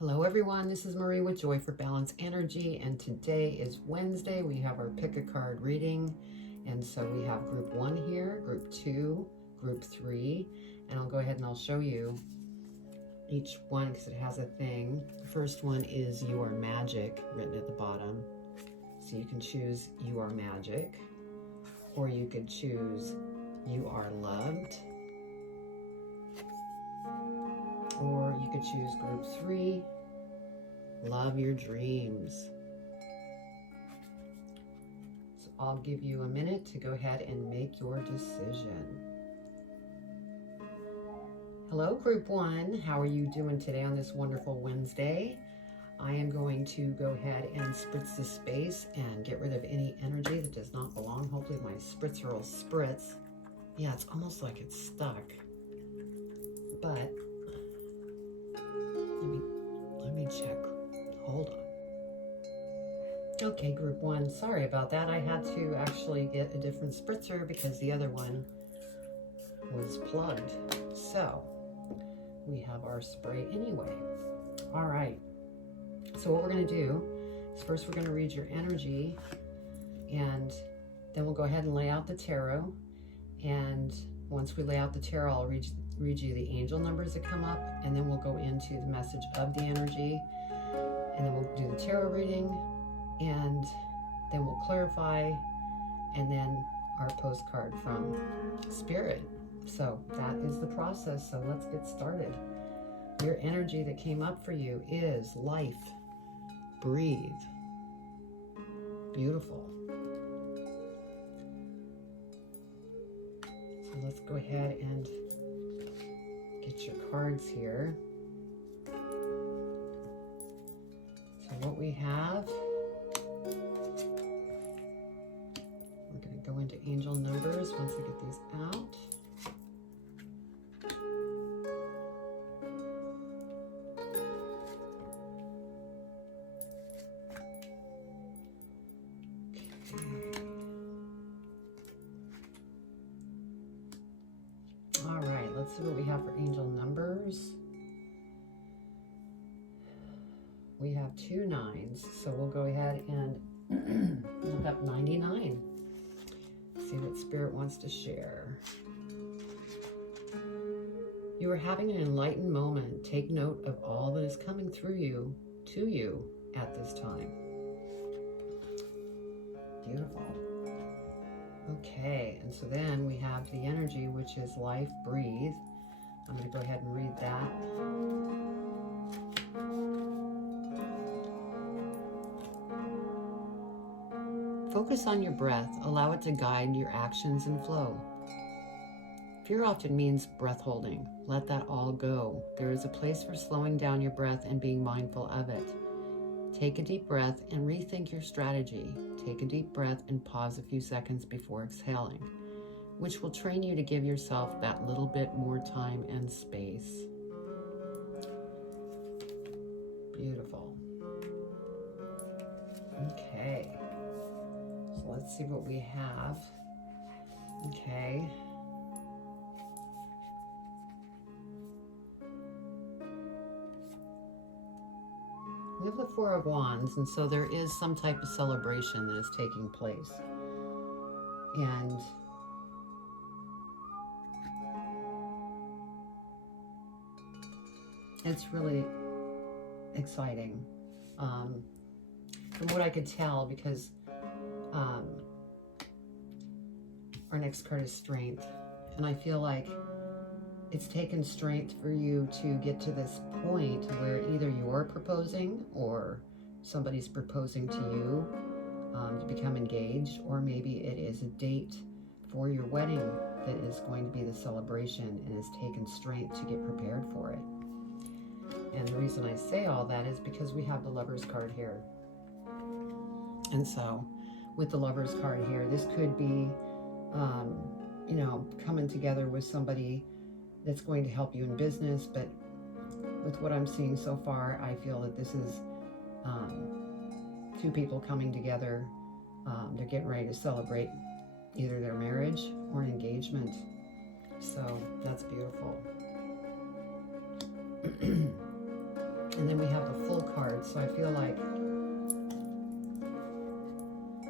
Hello everyone, this is Marie with Joy for Balance Energy, and today is Wednesday. We have our pick a card reading, and so we have group 1 here, group 2, group 3, and I'll go ahead and I'll show you each one because it has a thing. The first one is You Are Magic written at the bottom, so you can choose You Are Magic, or you could choose You Are Loved, or you could choose group 3, Love Your Dreams. So I'll give you a minute to go ahead and make your decision. Hello, group 1. How are you doing today on this wonderful Wednesday? I am going to go ahead and spritz the space and get rid of any energy that does not belong. Hopefully my spritzer will spritz. Yeah, it's almost like it's stuck. But let me check. Hold on. Okay, group 1, sorry about that. I had to actually get a different spritzer because the other one was plugged. So we have our spray anyway. All right. So what we're going to do is first we're going to read your energy, and then we'll go ahead and lay out the tarot. And once we lay out the tarot, I'll read you the angel numbers that come up, and then we'll go into the message of the energy, and then we'll do the tarot reading, and then we'll clarify, and then our postcard from Spirit. So that is the process. So let's get started. Your energy that came up for you is life. Breathe. Beautiful. So let's go ahead and get your cards here. So what we have, we're going to go into angel numbers once I get these out. All right, let's see what we have for angel numbers. We have 2 9s, so we'll go ahead and look up 99. See what Spirit wants to share. You are having an enlightened moment. Take note of all that is coming through you, to you at this time. Beautiful. Okay, and so then we have the energy, which is life, breathe. I'm going to go ahead and read that. Focus on your breath. Allow it to guide your actions and flow. Fear often means breath holding. Let that all go. There is a place for slowing down your breath and being mindful of it. Take a deep breath and rethink your strategy. Take a deep breath and pause a few seconds before exhaling, which will train you to give yourself that little bit more time and space. Beautiful. Okay. So let's see what we have. Okay. We have the 4 of Wands, and so there is some type of celebration that is taking place. And it's really exciting. From what I could tell, because our next card is Strength, and I feel like it's taken strength for you to get to this point where either you're proposing or somebody's proposing to you to become engaged, or maybe it is a date for your wedding that is going to be the celebration, and it's taken strength to get prepared for it. And the reason I say all that is because we have the Lover's card here. And so with the Lover's card here, this could be, coming together with somebody that's going to help you in business, but with what I'm seeing so far, I feel that this is 2 people coming together. They're getting ready to celebrate either their marriage or an engagement. So that's beautiful. And then we have the Full card. So I feel like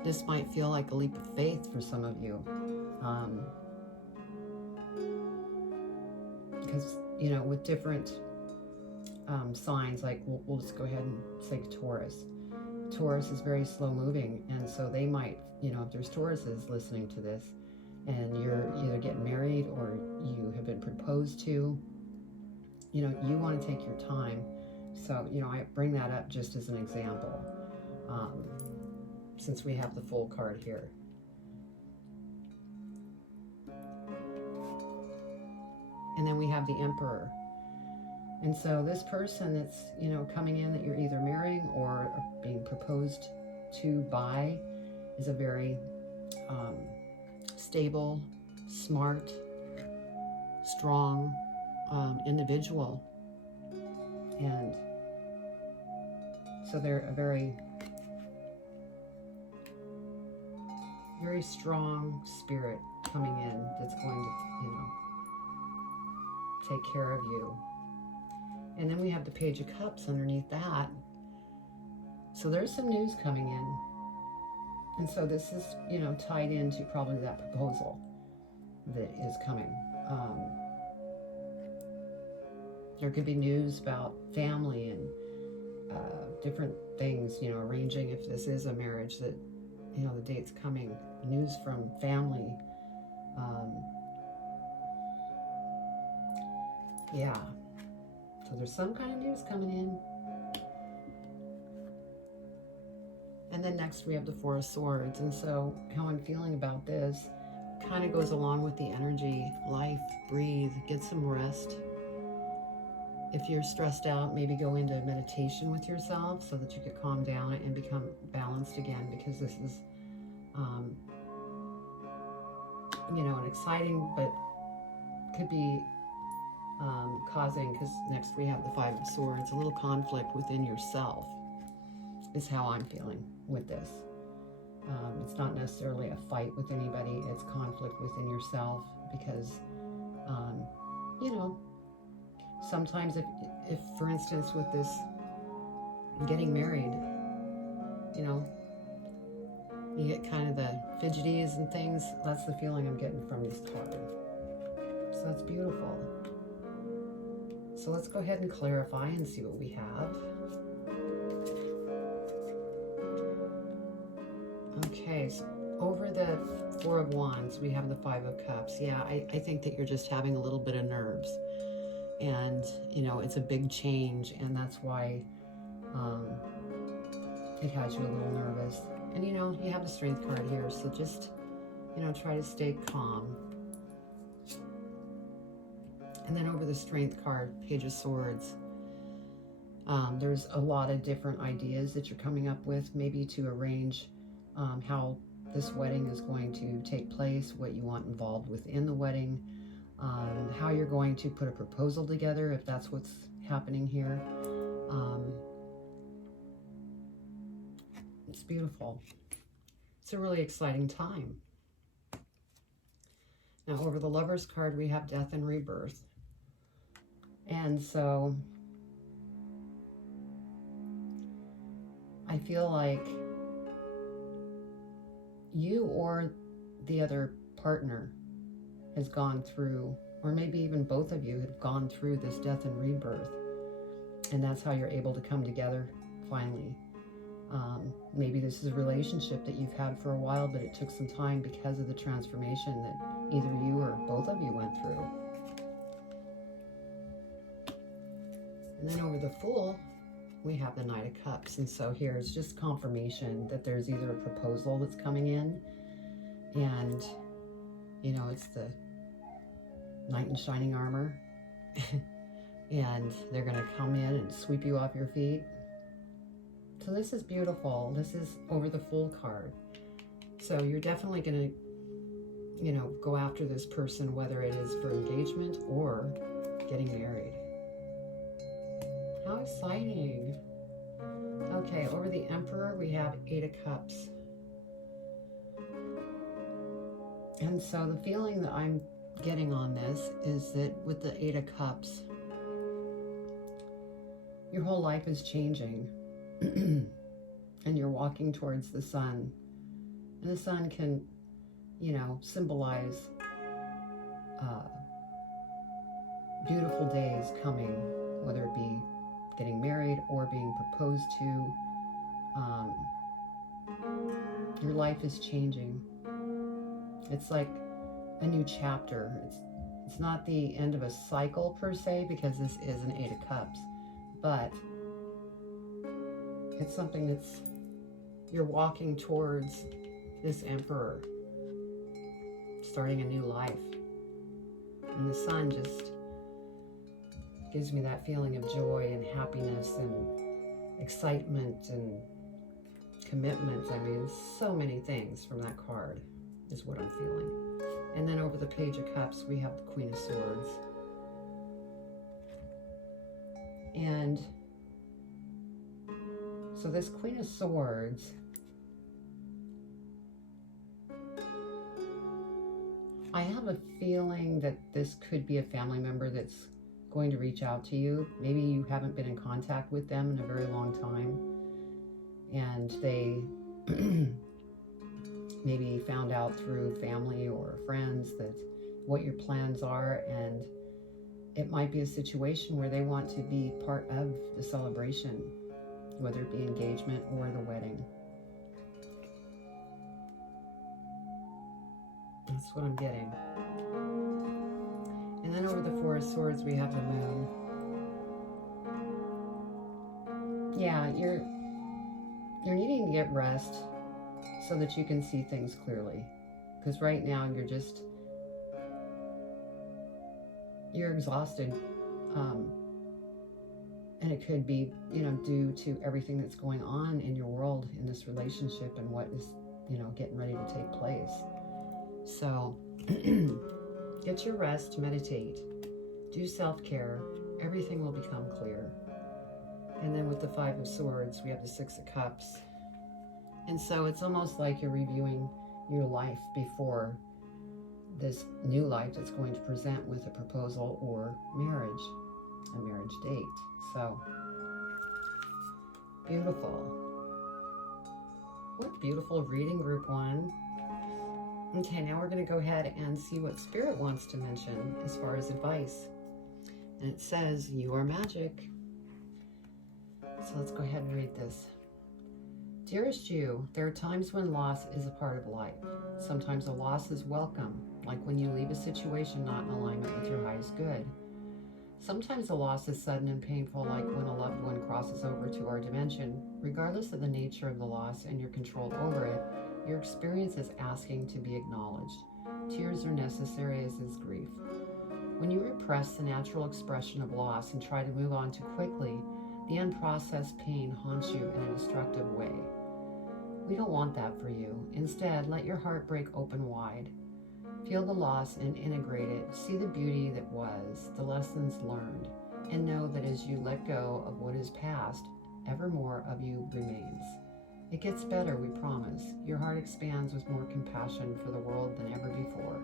this might feel like a leap of faith for some of you. Because, you know, with different signs, like we'll just go ahead and say Taurus. Taurus is very slow moving, and so they might, you know, if there's Tauruses listening to this and you're either getting married or you have been proposed to, you know, you want to take your time. So, you know, I bring that up just as an example, since we have the Full card here. And then we have the Emperor. And so this person that's, you know, coming in that you're either marrying or being proposed to by is a very stable, smart, strong individual. And so they're a very, very strong spirit coming in that's going to, you know, take care of you. And then we have the Page of Cups underneath that. So there's some news coming in. And so this is, you know, tied into probably that proposal that is coming. There could be news about family and different things, you know, arranging if this is a marriage that, you know, the date's coming. News from family. Yeah. So there's some kind of news coming in. And then next we have the Four of Swords. And so how I'm feeling about this kind of goes along with the energy. Life, breathe, get some rest. If you're stressed out, maybe go into meditation with yourself so that you could calm down and become balanced again, because this is, you know, an exciting, but could be causing, because next we have the Five of Swords, a little conflict within yourself is how I'm feeling with this. It's not necessarily a fight with anybody, it's conflict within yourself, because, you know, sometimes if for instance with this getting married, you know, you get kind of the fidgeties and things. That's the feeling I'm getting from this card. So that's beautiful. So let's go ahead and clarify and see what we have. Okay, so over the Four of Wands, we have the Five of Cups. Yeah, I think that you're just having a little bit of nerves. And, you know, it's a big change, and that's why it has you a little nervous. And, you know, you have the Strength card here, so just, you know, try to stay calm. And then over the Strength card, Page of Swords, there's a lot of different ideas that you're coming up with, maybe to arrange how this wedding is going to take place, what you want involved within the wedding, how you're going to put a proposal together, if that's what's happening here. It's beautiful. It's a really exciting time. Now over the Lovers card, we have Death and Rebirth. And so I feel like you or the other partner has gone through, or maybe even both of you have gone through this death and rebirth, and that's how you're able to come together finally. Maybe this is a relationship that you've had for a while, but it took some time because of the transformation that either you or both of you went through. And then over the Fool, we have the Knight of Cups. And so here is just confirmation that there's either a proposal that's coming in, and, you know, it's the knight in shining armor, and they're going to come in and sweep you off your feet. So this is beautiful. This is over the Fool card. So you're definitely going to, you know, go after this person, whether it is for engagement or getting married. How exciting. Okay, over the Emperor, we have Eight of Cups. And so the feeling that I'm getting on this is that with the Eight of Cups, Your whole life is changing. And you're walking towards the sun. And the sun can, symbolize beautiful days coming, whether it be getting married or being proposed to. Your life is changing. It's like a new chapter. It's not the end of a cycle per se, because this is an Eight of Cups, but it's something that's, you're walking towards this Emperor, starting a new life. And the sun just gives me that feeling of joy and happiness and excitement and commitment. I mean, so many things from that card is what I'm feeling. And then over the Page of Cups, we have the Queen of Swords. And so this Queen of Swords, I have a feeling that this could be a family member that's going to reach out to you. Maybe you haven't been in contact with them in a very long time, and they maybe found out through family or friends that what your plans are, and it might be a situation where they want to be part of the celebration, whether it be engagement or the wedding. That's what I'm getting. And then over the Four of Swords, we have the Moon. Yeah, you're needing to get rest so that you can see things clearly. Because right now you're exhausted. And it could be, due to everything that's going on in your world, in this relationship, and what is, getting ready to take place. So get your rest, meditate, do self-care, everything will become clear. And then with the Five of Swords, we have the Six of Cups. And so it's almost like you're reviewing your life before this new life that's going to present with a proposal or marriage, a marriage date. So beautiful. What beautiful reading, Group 1. Okay, now we're going to go ahead and see what Spirit wants to mention as far as advice. And it says, you are magic. So let's go ahead and read this. Dearest you, there are times when loss is a part of life. Sometimes a loss is welcome, like when you leave a situation not in alignment with your highest good. Sometimes a loss is sudden and painful, like when a loved one crosses over to our dimension. Regardless of the nature of the loss and your control over it, your experience is asking to be acknowledged. Tears are necessary, as is grief. When you repress the natural expression of loss and try to move on too quickly, the unprocessed pain haunts you in a destructive way. We don't want that for you. Instead, let your heart break open wide. Feel the loss and integrate it. See the beauty that was, the lessons learned, and know that as you let go of what is past, ever more of you remains. It gets better, we promise. Your heart expands with more compassion for the world than ever before.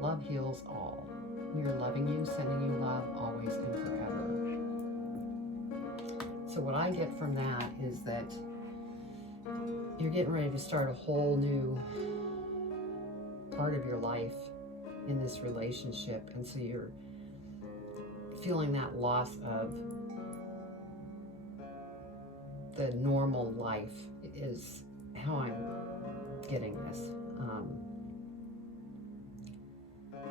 Love heals all. We are loving you, sending you love, always and forever. So what I get from that is that you're getting ready to start a whole new part of your life in this relationship. And so you're feeling that loss of the normal life is how I'm getting this.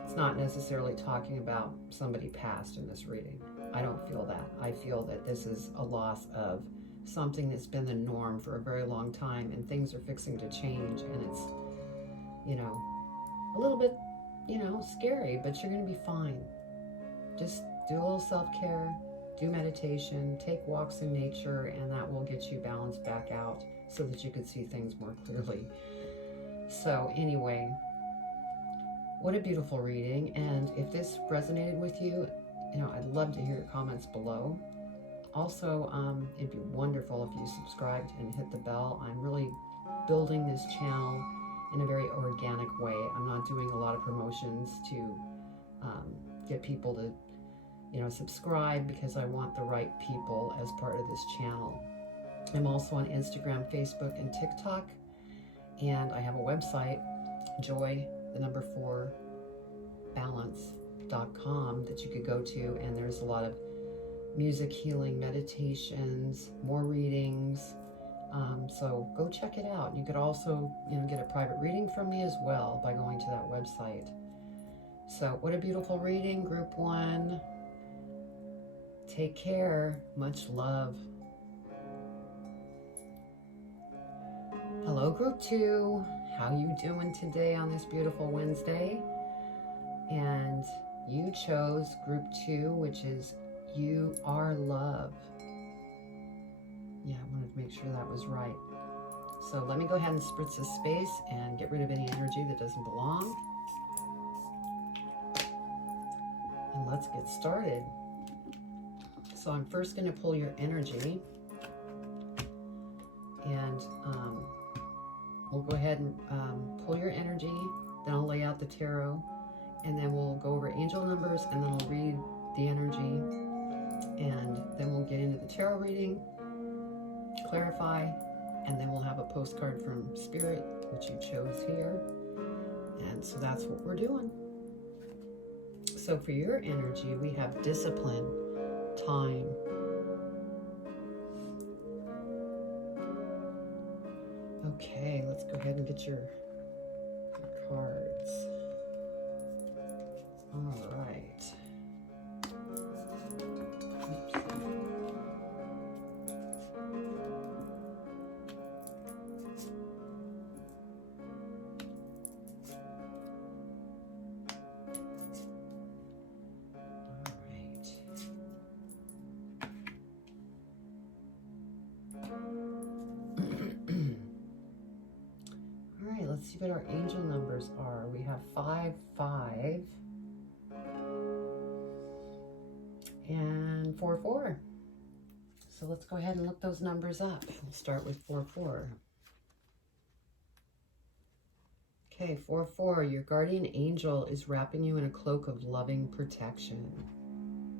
It's not necessarily talking about somebody past in this reading. I don't feel that. I feel that this is a loss of something that's been the norm for a very long time, and things are fixing to change, and it's, a little bit, scary, but you're going to be fine. Just do a little self-care, do meditation, take walks in nature, and that will get you balanced back out so that you can see things more clearly. So anyway, what a beautiful reading. And if this resonated with you, I'd love to hear your comments below. Also, it'd be wonderful if you subscribed and hit the bell. I'm really building this channel in a very organic way. I'm not doing a lot of promotions to get people to subscribe, because I want the right people as part of this channel. I'm also on Instagram, Facebook, and TikTok, and I have a website, joy4balance.com, that you could go to, and there's a lot of music healing, meditations, more readings. So go check it out. You could also, get a private reading from me as well by going to that website. So what a beautiful reading, Group 1. Take care. Much love. Hello, Group 2. How you doing today on this beautiful Wednesday? And you chose Group 2, which is You Are Love. Yeah, I wanted to make sure that was right. So let me go ahead and spritz this space and get rid of any energy that doesn't belong. And let's get started. So I'm first going to pull your energy, and we'll go ahead and pull your energy, then I'll lay out the tarot, and then we'll go over angel numbers, and then I'll read the energy, and then we'll get into the tarot reading, clarify, and then we'll have a postcard from Spirit, which you chose here. And so that's what we're doing. So for your energy, we have discipline, time. Okay, let's go ahead and get your cards. All right. Oops. Let's see what our angel numbers are. We have 5, 5, and 4, 4. So let's go ahead and look those numbers up. We'll start with 4, 4. Okay, 4, 4. Your guardian angel is wrapping you in a cloak of loving protection.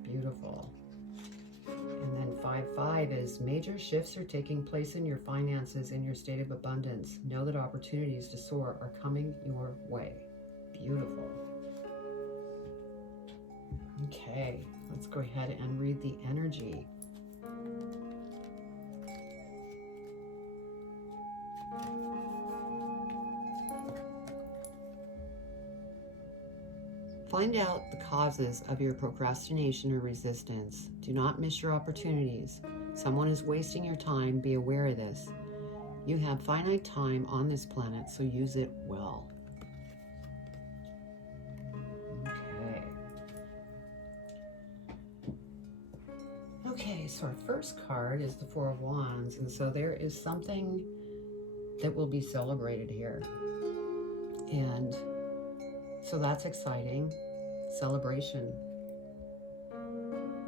Beautiful. And then 5, 5 is major shifts are taking place in your finances and your state of abundance. Know that opportunities to soar are coming your way. Beautiful. Okay, let's go ahead and read the energy. Find out the causes of your procrastination or resistance. Do not miss your opportunities. Someone is wasting your time. Be aware of this. You have finite time on this planet, so use it well. Okay. Okay, so our first card is the Four of Wands, and so there is something that will be celebrated here. And so that's exciting. Celebration.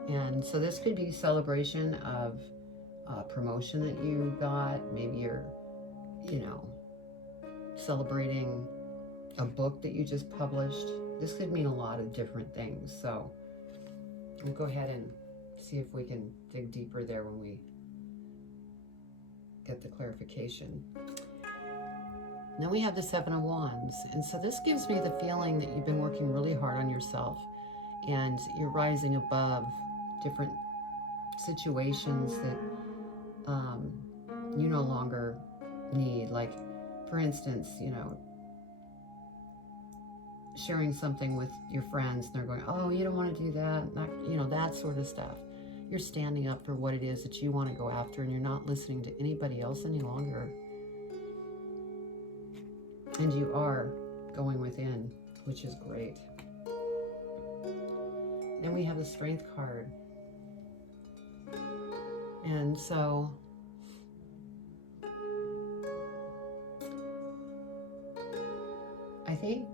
And so this could be celebration of a promotion that you got. Maybe you're, celebrating a book that you just published. This could mean a lot of different things. So we'll go ahead and see if we can dig deeper there when we get the clarification. Then we have the Seven of Wands. And so this gives me the feeling that you've been working really hard on yourself and you're rising above different situations that you no longer need. Like, for instance, sharing something with your friends and they're going, oh, you don't want to do that, that sort of stuff. You're standing up for what it is that you want to go after, and you're not listening to anybody else any longer. And you are going within, which is great. Then we have the Strength card. And so I think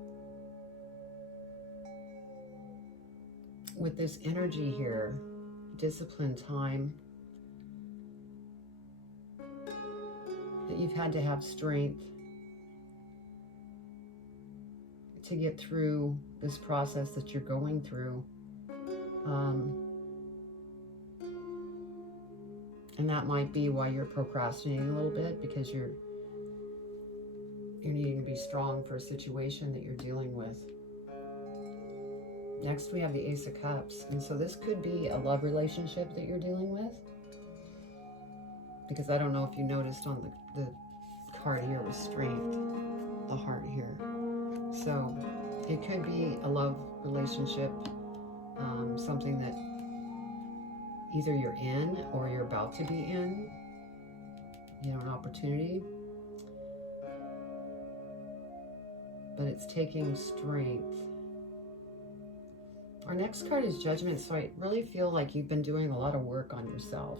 with this energy here, discipline, time, that you've had to have strength to get through this process that you're going through. And that might be why you're procrastinating a little bit, because you're needing to be strong for a situation that you're dealing with. Next, we have the Ace of Cups. And so this could be a love relationship that you're dealing with. Because I don't know if you noticed on the card here with strength, the heart here. So it could be a love relationship, something that either you're in or you're about to be in, an opportunity. But it's taking strength. Our next card is Judgment, so I really feel like you've been doing a lot of work on yourself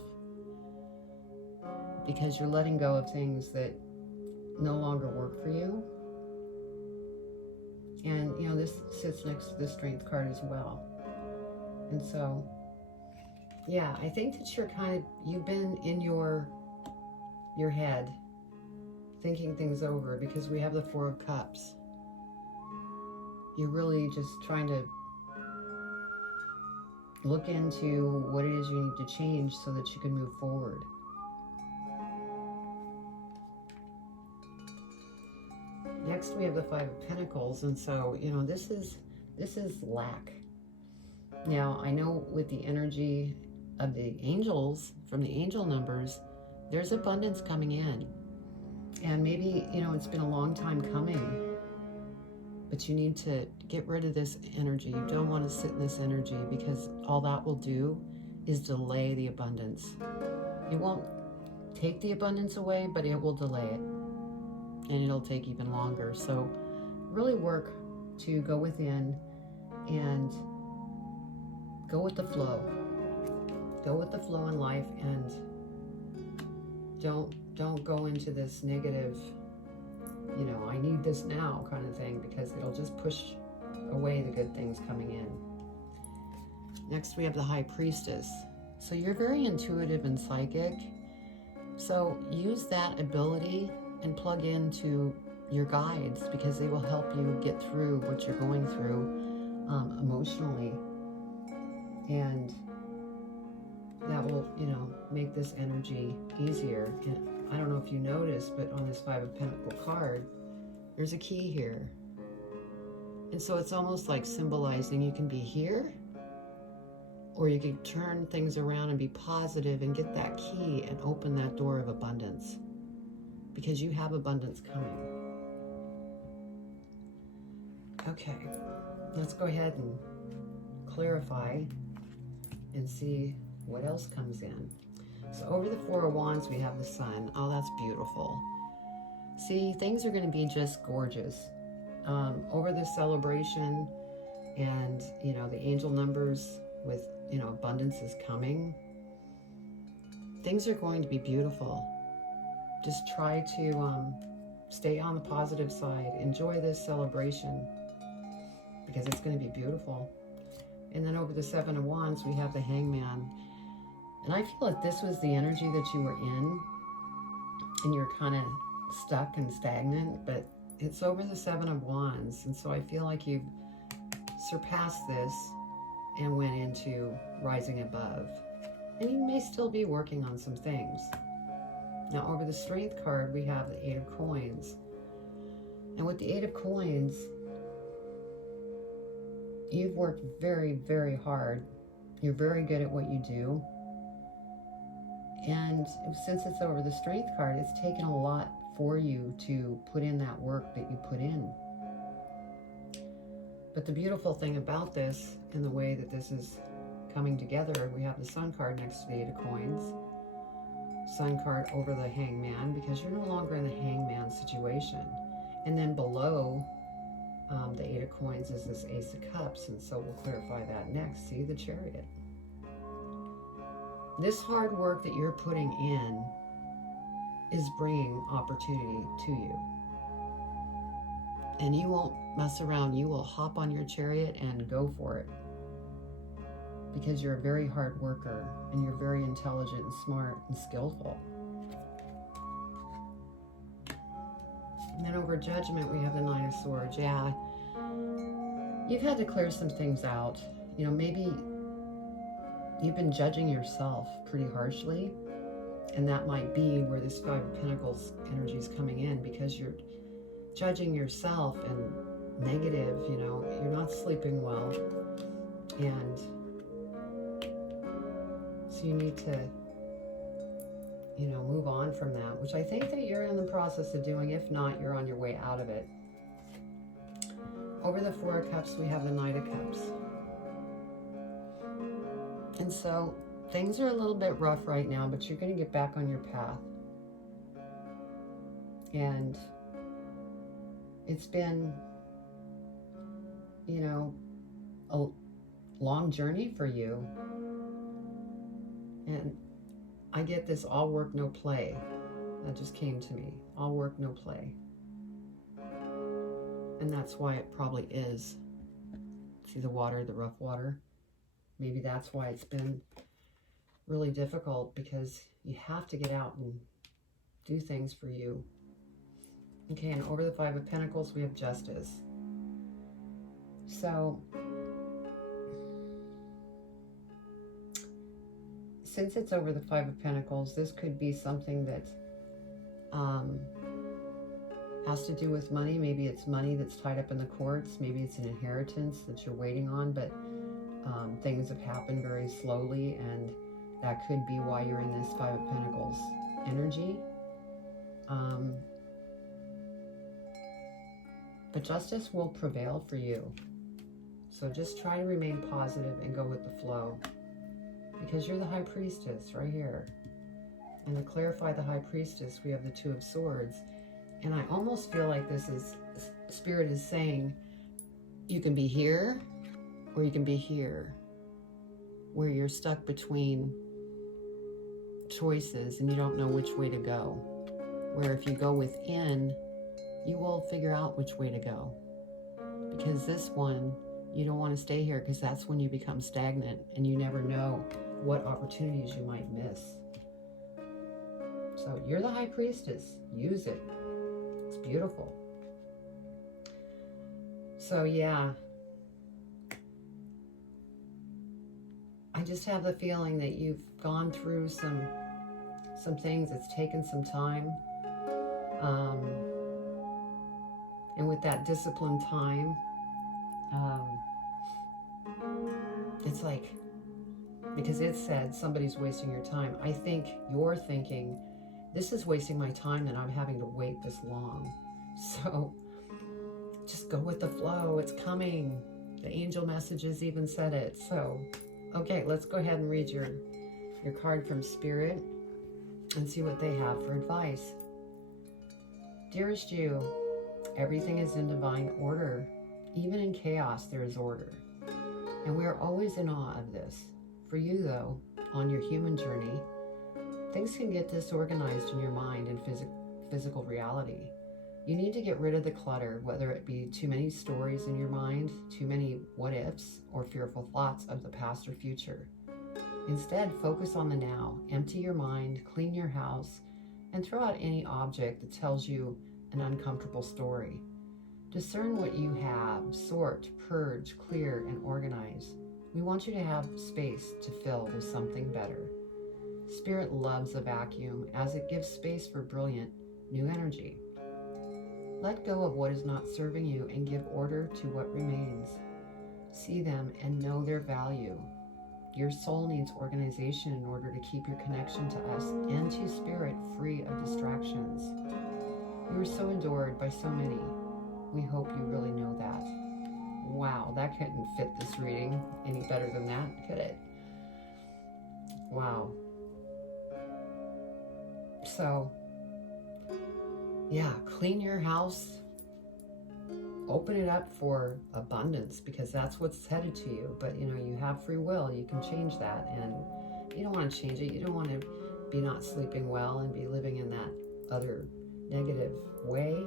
because you're letting go of things that no longer work for you. And, this sits next to the Strength card as well. And so, yeah, I think that you've been in your head thinking things over, because we have the Four of Cups. You're really just trying to look into what it is you need to change so that you can move forward. Next, we have the Five of Pentacles, and so, this is lack. Now, I know with the energy of the angels, from the angel numbers, there's abundance coming in. And maybe, it's been a long time coming, but you need to get rid of this energy. You don't want to sit in this energy, because all that will do is delay the abundance. It won't take the abundance away, but it will delay it. And it'll take even longer. So really work to go within and go with the flow. Go with the flow in life, and don't go into this negative, I need this now kind of thing, because it'll just push away the good things coming in. Next, we have the High Priestess. So you're very intuitive and psychic. So use that ability and plug into your guides, because they will help you get through what you're going through emotionally. And that will, make this energy easier. And I don't know if you noticed, but on this Five of Pentacles card, there's a key here. And so it's almost like symbolizing you can be here, or you can turn things around and be positive and get that key and open that door of abundance, because you have abundance coming. Okay, let's go ahead and clarify and see what else comes in. So over the Four of Wands, we have the Sun. Oh, that's beautiful. See, things are going to be just gorgeous. Over the celebration and, the angel numbers with, abundance is coming. Things are going to be beautiful. Just try to stay on the positive side. Enjoy this celebration, because it's going to be beautiful. And then over the Seven of Wands, we have the Hangman. And I feel like this was the energy that you were in, and you're kind of stuck and stagnant, but it's over the Seven of Wands. And so I feel like you've surpassed this and went into rising above. And you may still be working on some things. Now over the Strength card, we have the Eight of Coins. And with the Eight of Coins, you've worked very, very hard. You're very good at what you do. And since it's over the Strength card, it's taken a lot for you to put in that work that you put in. But the beautiful thing about this, in the way that this is coming together, we have the Sun card next to the Eight of Coins. Sun card over the Hangman, because you're no longer in the Hangman situation. And then below the Eight of Coins is this Ace of Cups, and so we'll clarify that next. See, the Chariot. This hard work that you're putting in is bringing opportunity to you. And you won't mess around. You will hop on your chariot and go for it, because you're a very hard worker, and you're very intelligent and smart and skillful. And then over Judgment, we have the Nine of Swords. Yeah, you've had to clear some things out. Maybe you've been judging yourself pretty harshly, and that might be where this Five of Pentacles energy is coming in, because you're judging yourself and negative, you know, you're not sleeping well, and so you need to, you know, move on from that, which I think that you're in the process of doing. If not, you're on your way out of it. Over the Four of Cups, we have the Knight of Cups. And so things are a little bit rough right now, but you're going to get back on your path. And it's been, you know, a long journey for you. And I get this all work, no play. That just came to me. All work, no play. And that's why it probably is. See the water, the rough water? Maybe that's why it's been really difficult, because you have to get out and do things for you. Okay, and over the Five of Pentacles, we have Justice. So, since it's over the Five of Pentacles, this could be something that has to do with money. Maybe it's money that's tied up in the courts. Maybe it's an inheritance that you're waiting on, but things have happened very slowly, and that could be why you're in this Five of Pentacles energy. But justice will prevail for you. So just try to remain positive and go with the flow, because you're the High Priestess right here. And to clarify the High Priestess, we have the Two of Swords. And I almost feel like this is, Spirit is saying, you can be here or you can be here, where you're stuck between choices and you don't know which way to go. Where if you go within, you will figure out which way to go. Because this one, you don't want to stay here, because that's when you become stagnant and you never know what opportunities you might miss. So you're the High Priestess. Use it. It's beautiful. So yeah, I just have the feeling that you've gone through some things. It's taken some time. And with that disciplined time, it's like, because it said somebody's wasting your time. I think you're thinking, this is wasting my time that I'm having to wait this long. So just go with the flow. It's coming. The angel messages even said it. So, okay, let's go ahead and read your card from Spirit and see what they have for advice. Dearest you, everything is in divine order. Even in chaos, there is order. And we are always in awe of this. For you, though, on your human journey, things can get disorganized in your mind and physical reality. You need to get rid of the clutter, whether it be too many stories in your mind, too many what-ifs, or fearful thoughts of the past or future. Instead, focus on the now. Empty your mind, clean your house, and throw out any object that tells you an uncomfortable story. Discern what you have, sort, purge, clear, and organize. We want you to have space to fill with something better. Spirit loves a vacuum, as it gives space for brilliant, new energy. Let go of what is not serving you and give order to what remains. See them and know their value. Your soul needs organization in order to keep your connection to us and to Spirit free of distractions. You are so adored by so many. We hope you really know that. Wow, that couldn't fit this reading any better than that, could it? Wow. So, yeah, clean your house. Open it up for abundance, because that's what's headed to you. But, you know, you have free will. You can change that. And you don't want to change it. You don't want to be not sleeping well and be living in that other negative way.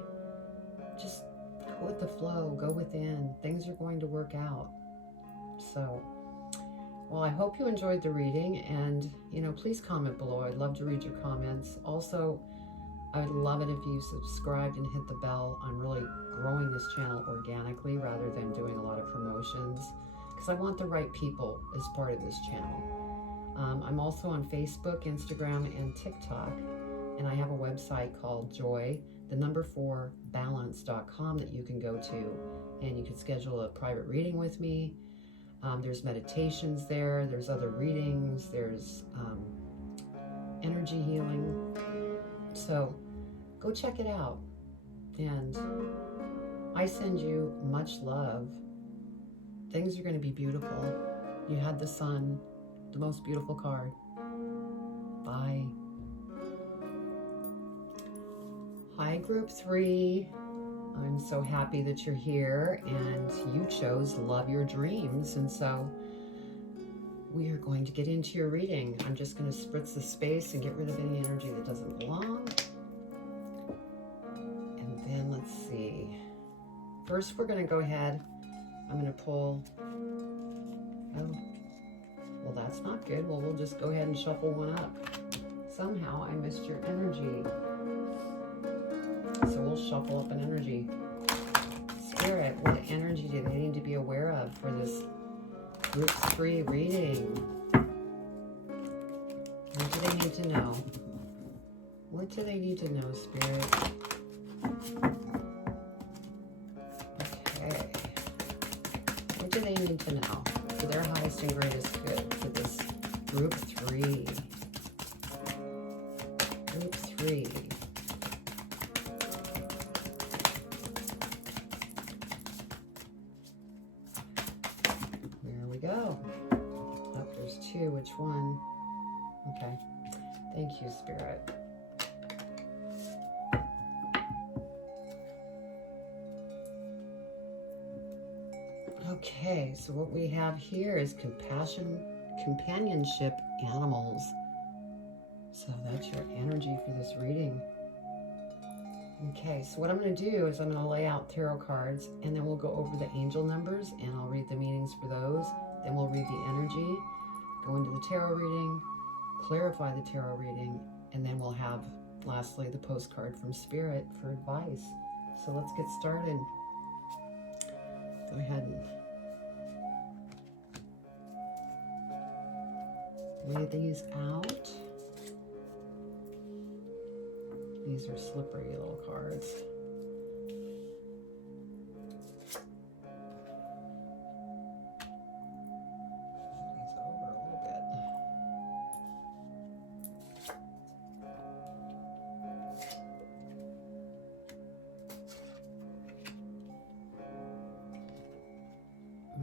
Just go with the flow. Go within. Things are going to work out. So, well, I hope you enjoyed the reading. And, you know, please comment below. I'd love to read your comments. Also, I'd love it if you subscribed and hit the bell. I'm really growing this channel organically rather than doing a lot of promotions, because I want the right people as part of this channel. I'm also on Facebook, Instagram, and TikTok. And I have a website called joy4balance.com that you can go to. And you can schedule a private reading with me. There's meditations there. There's other readings. There's energy healing. So go check it out. And I send you much love. Things are going to be beautiful. You had the sun, the most beautiful card. Bye. Hi, group 3. I'm so happy that you're here and you chose Love Your Dreams. And so we are going to get into your reading. I'm just going to spritz the space and get rid of any energy that doesn't belong. And then let's see. First, we're going to go ahead. I'm going to pull. Oh, well, that's not good. Well, we'll just go ahead and shuffle one up. Somehow I missed your energy. So we'll shuffle up an energy. Spirit, what energy do they need to be aware of for this group 3 reading? What do they need to know? What do they need to know, Spirit? Okay. What do they need to know for their highest and greatest good for this group 3? Group 3. Go. Oh, there's 2. Which one? Okay. Thank you, Spirit. Okay, so what we have here is compassion, companionship, animals. So that's your energy for this reading. Okay, so what I'm going to do is I'm going to lay out tarot cards, and then we'll go over the angel numbers, and I'll read the meanings for those. Then we'll read the energy, go into the tarot reading, clarify the tarot reading, and then we'll have, lastly, the postcard from Spirit for advice. So let's get started. Go ahead and lay these out. These are slippery little cards. These over a little bit.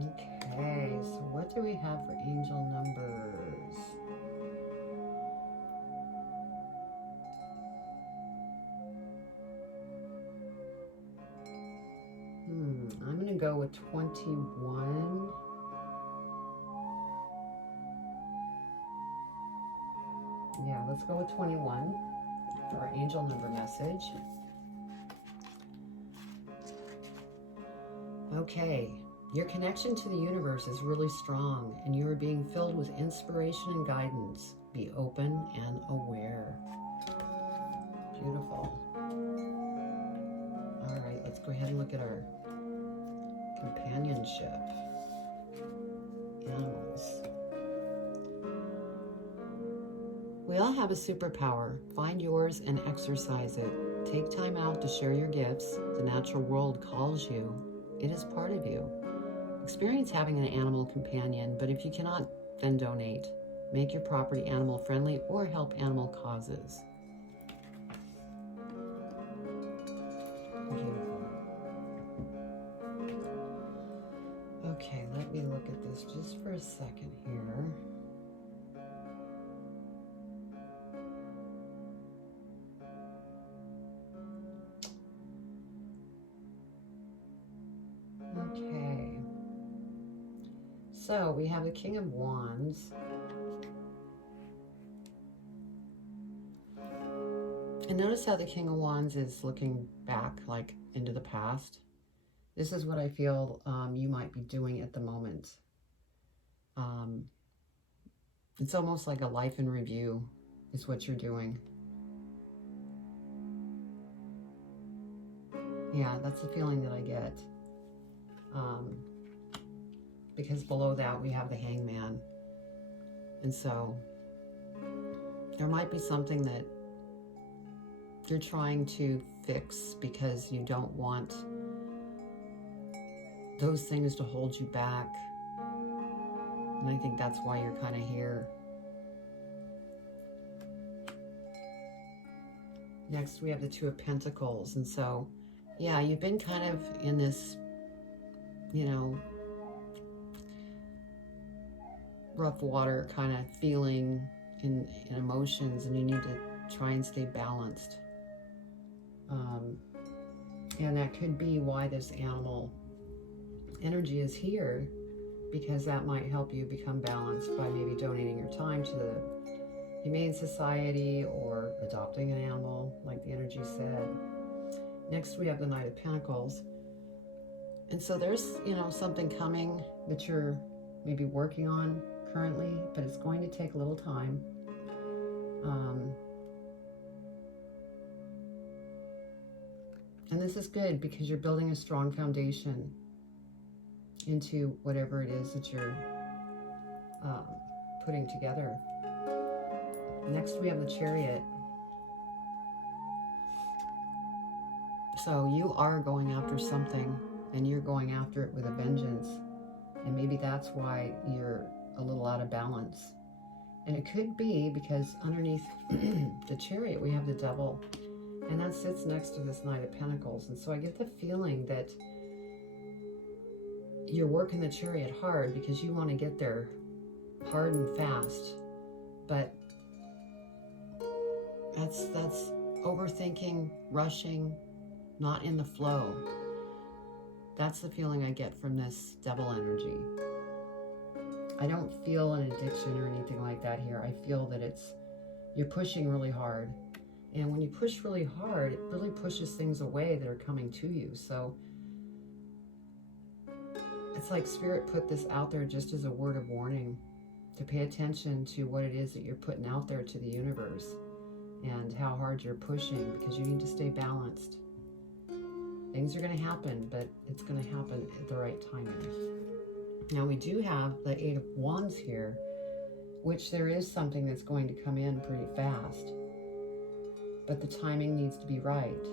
Okay, so what do we have for angel numbers? I'm going to go with 21. Yeah, let's go with 21 for our angel number message. Okay, your connection to the universe is really strong, and you are being filled with inspiration and guidance. Be open and aware. Beautiful. All right, let's go ahead and look at our companionship. Animals. We all have a superpower. Find yours and exercise it. Take time out to share your gifts. The natural world calls you. It is part of you. Experience having an animal companion, but if you cannot, then donate. Make your property animal friendly or help animal causes. Okay, let me look at this just for a second here. Okay. So we have the King of Wands. And notice how the King of Wands is looking back, like into the past. This is what I feel you might be doing at the moment. It's almost like a life in review is what you're doing. Yeah, that's the feeling that I get. Because below that we have the Hangman. And so there might be something that you're trying to fix because you don't want those things to hold you back. And I think that's why you're kind of here. Next, we have the Two of Pentacles. And so, yeah, you've been kind of in this, you know, rough water kind of feeling in emotions, and you need to try and stay balanced. And that could be why this animal energy is here, because that might help you become balanced by maybe donating your time to the Humane Society or adopting an animal, like the energy said. Next, we have the Knight of Pentacles. And so there's, you know, something coming that you're maybe working on currently, but it's going to take a little time. And this is good because you're building a strong foundation into whatever it is that you're putting together. Next, we have the Chariot. So you are going after something, and you're going after it with a vengeance. And maybe that's why you're a little out of balance. And it could be because underneath the Chariot, we have the Devil. And that sits next to this Knight of Pentacles. And so I get the feeling that you're working the Chariot hard because you want to get there hard and fast. But that's overthinking, rushing, not in the flow. That's the feeling I get from this Devil energy. I don't feel an addiction or anything like that here. I feel that you're pushing really hard. And when you push really hard, it really pushes things away that are coming to you. So it's like Spirit put this out there just as a word of warning, to pay attention to what it is that you're putting out there to the universe and how hard you're pushing, because you need to stay balanced. Things are going to happen, but it's going to happen at the right timing. Now we do have the Eight of Wands here, which there is something that's going to come in pretty fast, but the timing needs to be right.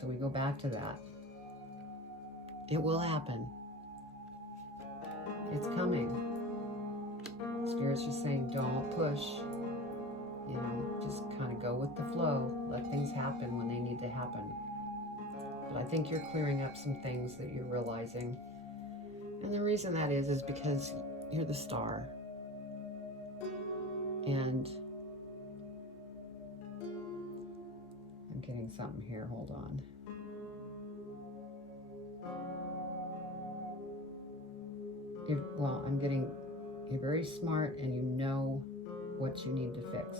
So we go back to that. It will happen. It's coming. Spirit's just saying, don't push. You know, just kind of go with the flow. Let things happen when they need to happen. But I think you're clearing up some things that you're realizing. And the reason that is because you're the star. And I'm getting something here. Hold on. You're very smart, and you know what you need to fix.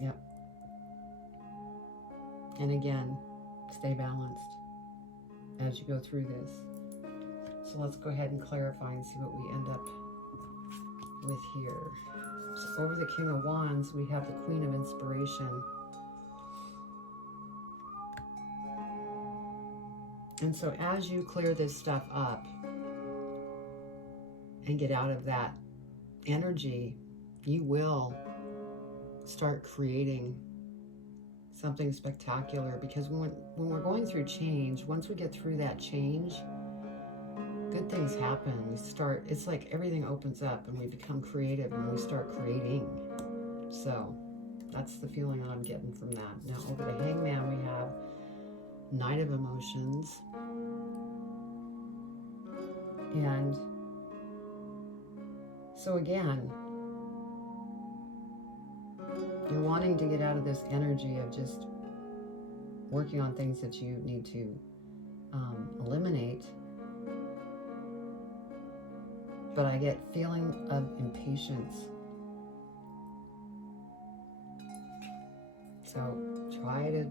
Yep. And again, stay balanced as you go through this. So let's go ahead and clarify and see what we end up with here. So over the King of Wands, we have the Queen of Inspiration. And so as you clear this stuff up and get out of that energy, you will start creating something spectacular. Because when we're going through change, once we get through that change, good things happen. It's like everything opens up and we become creative and we start creating. So that's the feeling that I'm getting from that. Now over the Hangman, we have Knight of Emotions. And so again, you're wanting to get out of this energy of just working on things that you need to eliminate. But I get feeling of impatience. So try to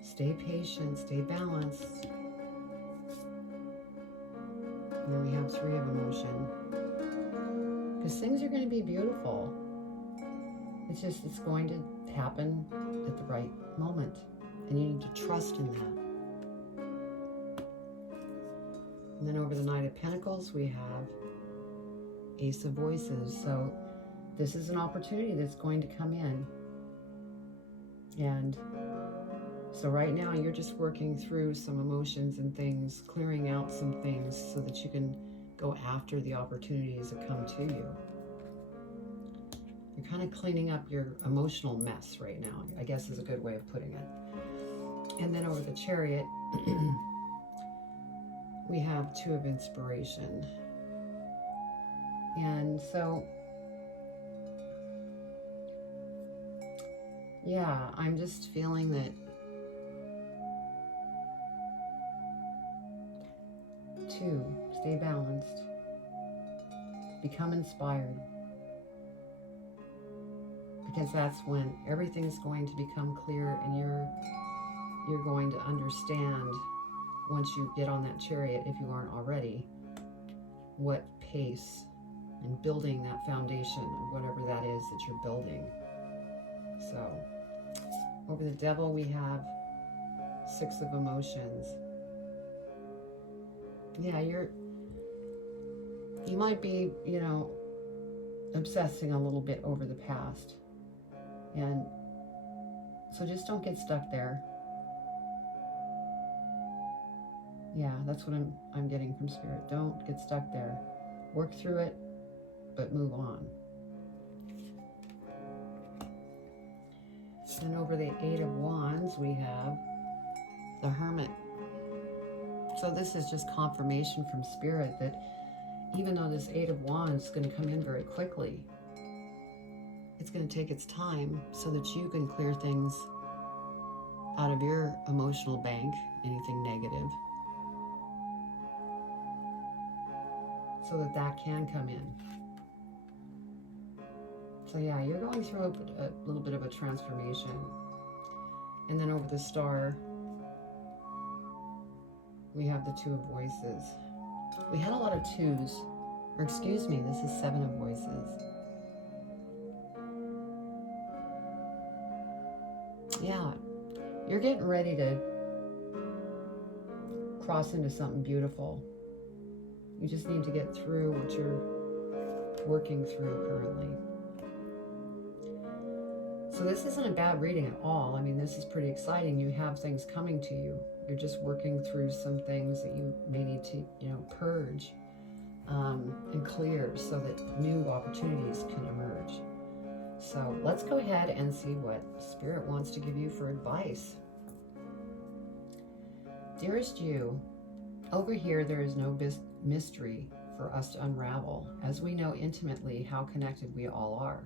stay patient, stay balanced. And then we have Three of Emotion. Because things are going to be beautiful. It's going to happen at the right moment. And you need to trust in that. And then over the Knight of Pentacles, we have Ace of Voices. So this is an opportunity that's going to come in. And so right now you're just working through some emotions and things, clearing out some things so that you can go after the opportunities that come to you. You're kind of cleaning up your emotional mess right now, I guess is a good way of putting it. And then over the Chariot, we have Two of Inspiration. And so, yeah, I'm just feeling that two, stay balanced, become inspired, because that's when everything's going to become clear and you're going to understand once you get on that chariot, if you aren't already, what pace and building that foundation of whatever that is that you're building. So over the Devil, we have Six of Emotions. Yeah, you might be, obsessing a little bit over the past. And so just don't get stuck there. Yeah, that's what I'm getting from Spirit. Don't get stuck there. Work through it, but move on. And over the Eight of Wands, we have the Hermit. So this is just confirmation from Spirit that even though this Eight of Wands is going to come in very quickly, it's going to take its time so that you can clear things out of your emotional bank, anything negative, so that that can come in. So yeah, you're going through a little bit of a transformation. And then over the Star, we have the Two of Voices. We had a lot of twos, or excuse me, this is Seven of Voices. Yeah, you're getting ready to cross into something beautiful. You just need to get through what you're working through currently. So this isn't a bad reading at all. I mean, this is pretty exciting. You have things coming to you. You're just working through some things that you may need to, purge and clear so that new opportunities can emerge. So let's go ahead and see what Spirit wants to give you for advice. Dearest you, over here there is no mystery for us to unravel, as we know intimately how connected we all are,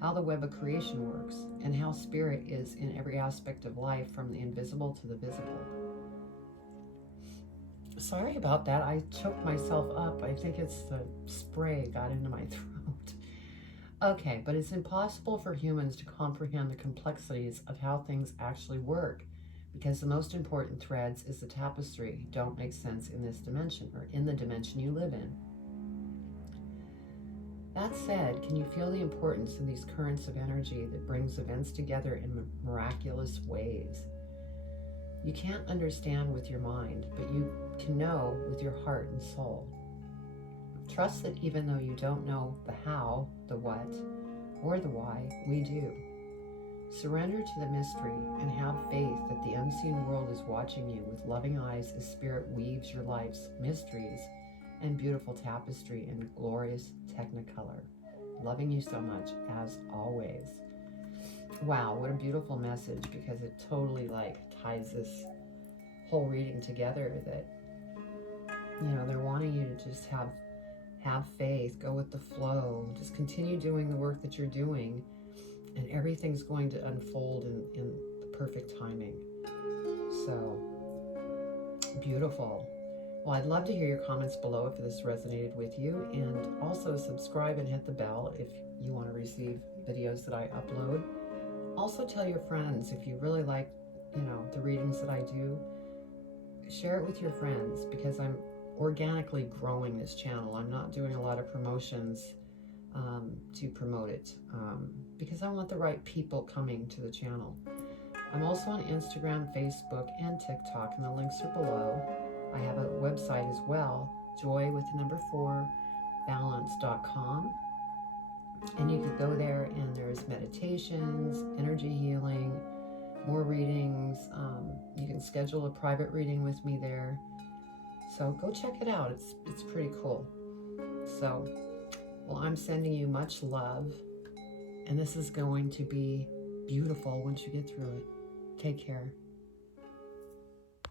how the web of creation works, and how Spirit is in every aspect of life, from the invisible to the visible. Sorry about that. I choked myself up. I think it's the spray got into my throat. Okay, but it's impossible for humans to comprehend the complexities of how things actually work, because the most important threads is the tapestry don't make sense in this dimension, or in the dimension you live in. That said, can you feel the importance of these currents of energy that brings events together in miraculous ways? You can't understand with your mind, but you can know with your heart and soul. Trust that even though you don't know the how, the what, or the why, we do. Surrender to the mystery and have faith that the unseen world is watching you with loving eyes as Spirit weaves your life's mysteries and beautiful tapestry in glorious technicolor. Loving you so much, as always. Wow, what a beautiful message, because it totally ties this whole reading together, that they're wanting you to just have faith, go with the flow, just continue doing the work that you're doing, and everything's going to unfold in the perfect timing. So beautiful. Well, I'd love to hear your comments below if this resonated with you, and also subscribe and hit the bell if you want to receive videos that I upload. Also tell your friends if you really like, the readings that I do. Share it with your friends, because I'm organically growing this channel. I'm not doing a lot of promotions to promote it, because I want the right people coming to the channel. I'm also on Instagram, Facebook, and TikTok, and the links are below. I have a website as well, joy with the number 4 balance.com. And you could go there, and there's meditations, energy healing, more readings. You can schedule a private reading with me there. So go check it out. It's pretty cool. So, well, I'm sending you much love, and this is going to be beautiful once you get through it. Take care.